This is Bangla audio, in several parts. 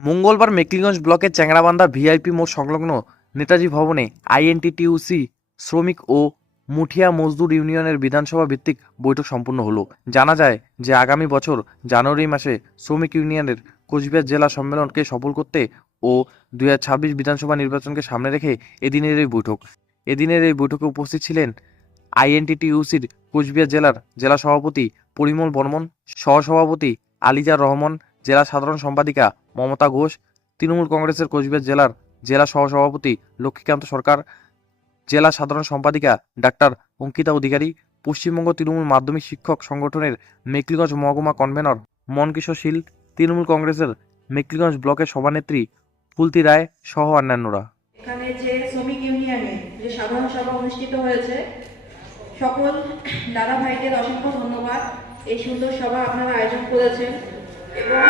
মঙ্গলবার মেকলিগঞ্জ ব্লকের চ্যাংড়াবান্ধা ভিআইপি মোড় সংলগ্ন নেতাজি ভবনে আইএনটিটিউসি শ্রমিক ও মুঠিয়া মজদুর ইউনিয়নের বিধানসভা ভিত্তিক বৈঠক সম্পন্ন হলো। জানা যায় যে আগামী বছর জানুয়ারি মাসে শ্রমিক ইউনিয়নের কোচবিহার জেলা সম্মেলনকে সফল করতে ও দু হাজার ছাব্বিশ বিধানসভা নির্বাচনকে সামনে রেখে এদিনের এই বৈঠক। এদিনের এই বৈঠকে উপস্থিত ছিলেন আইএনটিটিউসির কোচবিহার জেলার জেলা সভাপতি পরিমল বর্মন, সহসভাপতি আলিজা রহমান, জেলা সাধারণ সম্পাদিকা মমতা ঘোষ, তৃণমূল কংগ্রেসের কোচবিহার জেলার জেলা সহসভাপতি লক্ষ্মীকান্ত সরকার, জেলা সাধারণ সম্পাদিকা ডাক্তার অঙ্কিতা অধিকারী, পশ্চিমবঙ্গ তৃণমূল মাধ্যমিক শিক্ষক সংগঠনের মেকলিগঞ্জ মহকুমা কনভেনর মনকিশোর শীল, তৃণমূল কংগ্রেসের মেকলিগঞ্জ ব্লকের সভানেত্রী ফুলতি রায় সহ অন্যান্যরা। এখানে যে শ্রমিক ইউনিয়নে যে সাধারণ সভা অনুষ্ঠিত হয়েছে, সকল দাদা অসংখ্য ধন্যবাদ। এই সুন্দর সভা আপনারা আয়োজন করেছেন এবং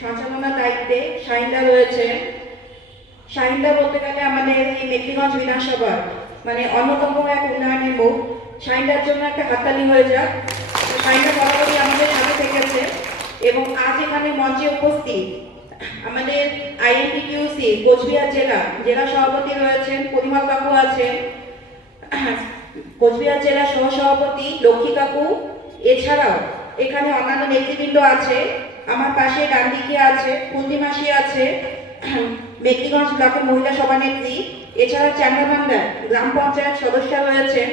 সঞ্চালনার দায়িত্বে শাহিনদা রয়েছে শাহিনদা বলতে গেলে আমাদের এই মেকলিগঞ্জ বিধানসভার মানে অন্যতম এক উন্নয়নের মুখ। শাহিনদার জন্য একটা হাততালি হয়ে যাক। শাহিনদা বরাবরই আমাদের সাথে থেকেছে এবং আজ এখানে মঞ্চে উপস্থিত আমাদের আইএনটিটিউসি কোচবিহার জেলা জেলা সভাপতি রয়েছেন, পরিমল কাকু আছেন। কোচবিহার জেলা সহসভাপতি লক্ষ্মী কাকু। এছাড়াও এখানে অন্যান্য নেতৃবৃন্দ আছে। আমার পাশে ডান দিকে আছে কুন্দি মাসি আছে ব্যক্তিগঞ্জ ব্লকের মহিলা সভানেত্রী। এছাড়া চ্যাংরাবান্ধার গ্রাম পঞ্চায়েত সদস্য রয়েছেন,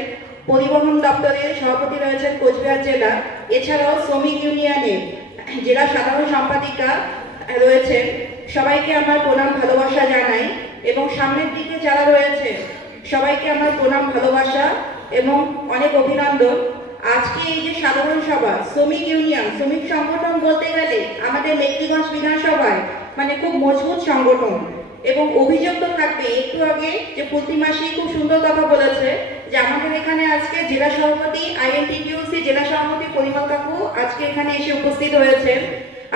পরিবহন দপ্তরের সভাপতি রয়েছেন কোচবিহার জেলা। এছাড়াও শ্রমিক ইউনিয়নের জেলা সাধারণ সম্পাদিকা রয়েছেন। সবাইকে আমার প্রণাম ভালোবাসা জানাই এবং সামনের দিকে যারা রয়েছে সবাইকে আমার প্রণাম ভালোবাসা এবং অনেক অভিনন্দন। আজকে এই যে সাধারণ সভা, শ্রমিক ইউনিয়ন, শ্রমিক সংগঠন বলতে গেলে আমাদের মেকলিগঞ্জ বিধানসভায় মানে খুব মজবুত সংগঠন। এবং অভিযোগ তো থাকবে, একটু আগে যে প্রতি মাসেই খুব সুন্দর কথা বলেছে যে আমাদের এখানে আজকে জেলা সভাপতি, আইএনটিটিউসি জেলা সভাপতি পরিমল কাকু আজকে এখানে এসে উপস্থিত হয়েছেন।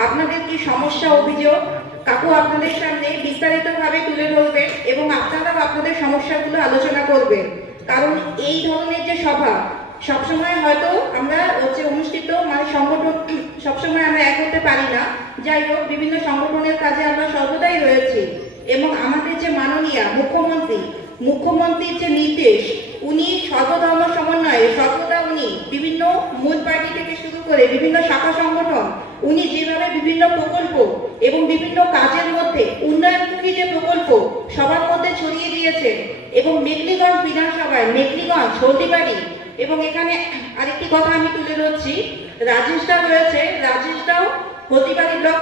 আপনাদের কি সমস্যা, অভিযোগ? কাকু আপনাদের সামনে বিস্তারিতভাবে তুলে ধরবেন এবং আপনারাও আপনাদের সমস্যাগুলো আলোচনা করবেন। কারণ এই ধরনের যে সভা সবসময় হয়তো আমরা হচ্ছে অনুষ্ঠিত মানে সংগঠন সবসময় আমরা এক হতে পারি না। যাই হোক, বিভিন্ন সংগঠনের কাজে আমরা সর্বদাই রয়েছি। এবং আমাদের যে মাননীয় মুখ্যমন্ত্রী মুখ্যমন্ত্রীর যে নির্দেশ, উনি সর্বধর্ম সমন্বয়ে, সর্বদা উনি বিভিন্ন মূল পার্টি থেকে শুরু করে বিভিন্ন শাখা সংগঠন, উনি যেভাবে বিভিন্ন প্রকল্প এবং বিভিন্ন কাজের মধ্যে উন্নয়নমুখী যে প্রকল্প, সবার মধ্যে ছড়িয়ে দিয়েছেন এবং মেঘলিগঞ্জ বিধানসভায় মেঘলিগঞ্জ হলদিবাড়ি এবং এখানে আরেকটি কথা আমি তুলে ধরছি। রাজেশদা রয়েছে। রাজেশদাও প্রতিবাদী ব্লক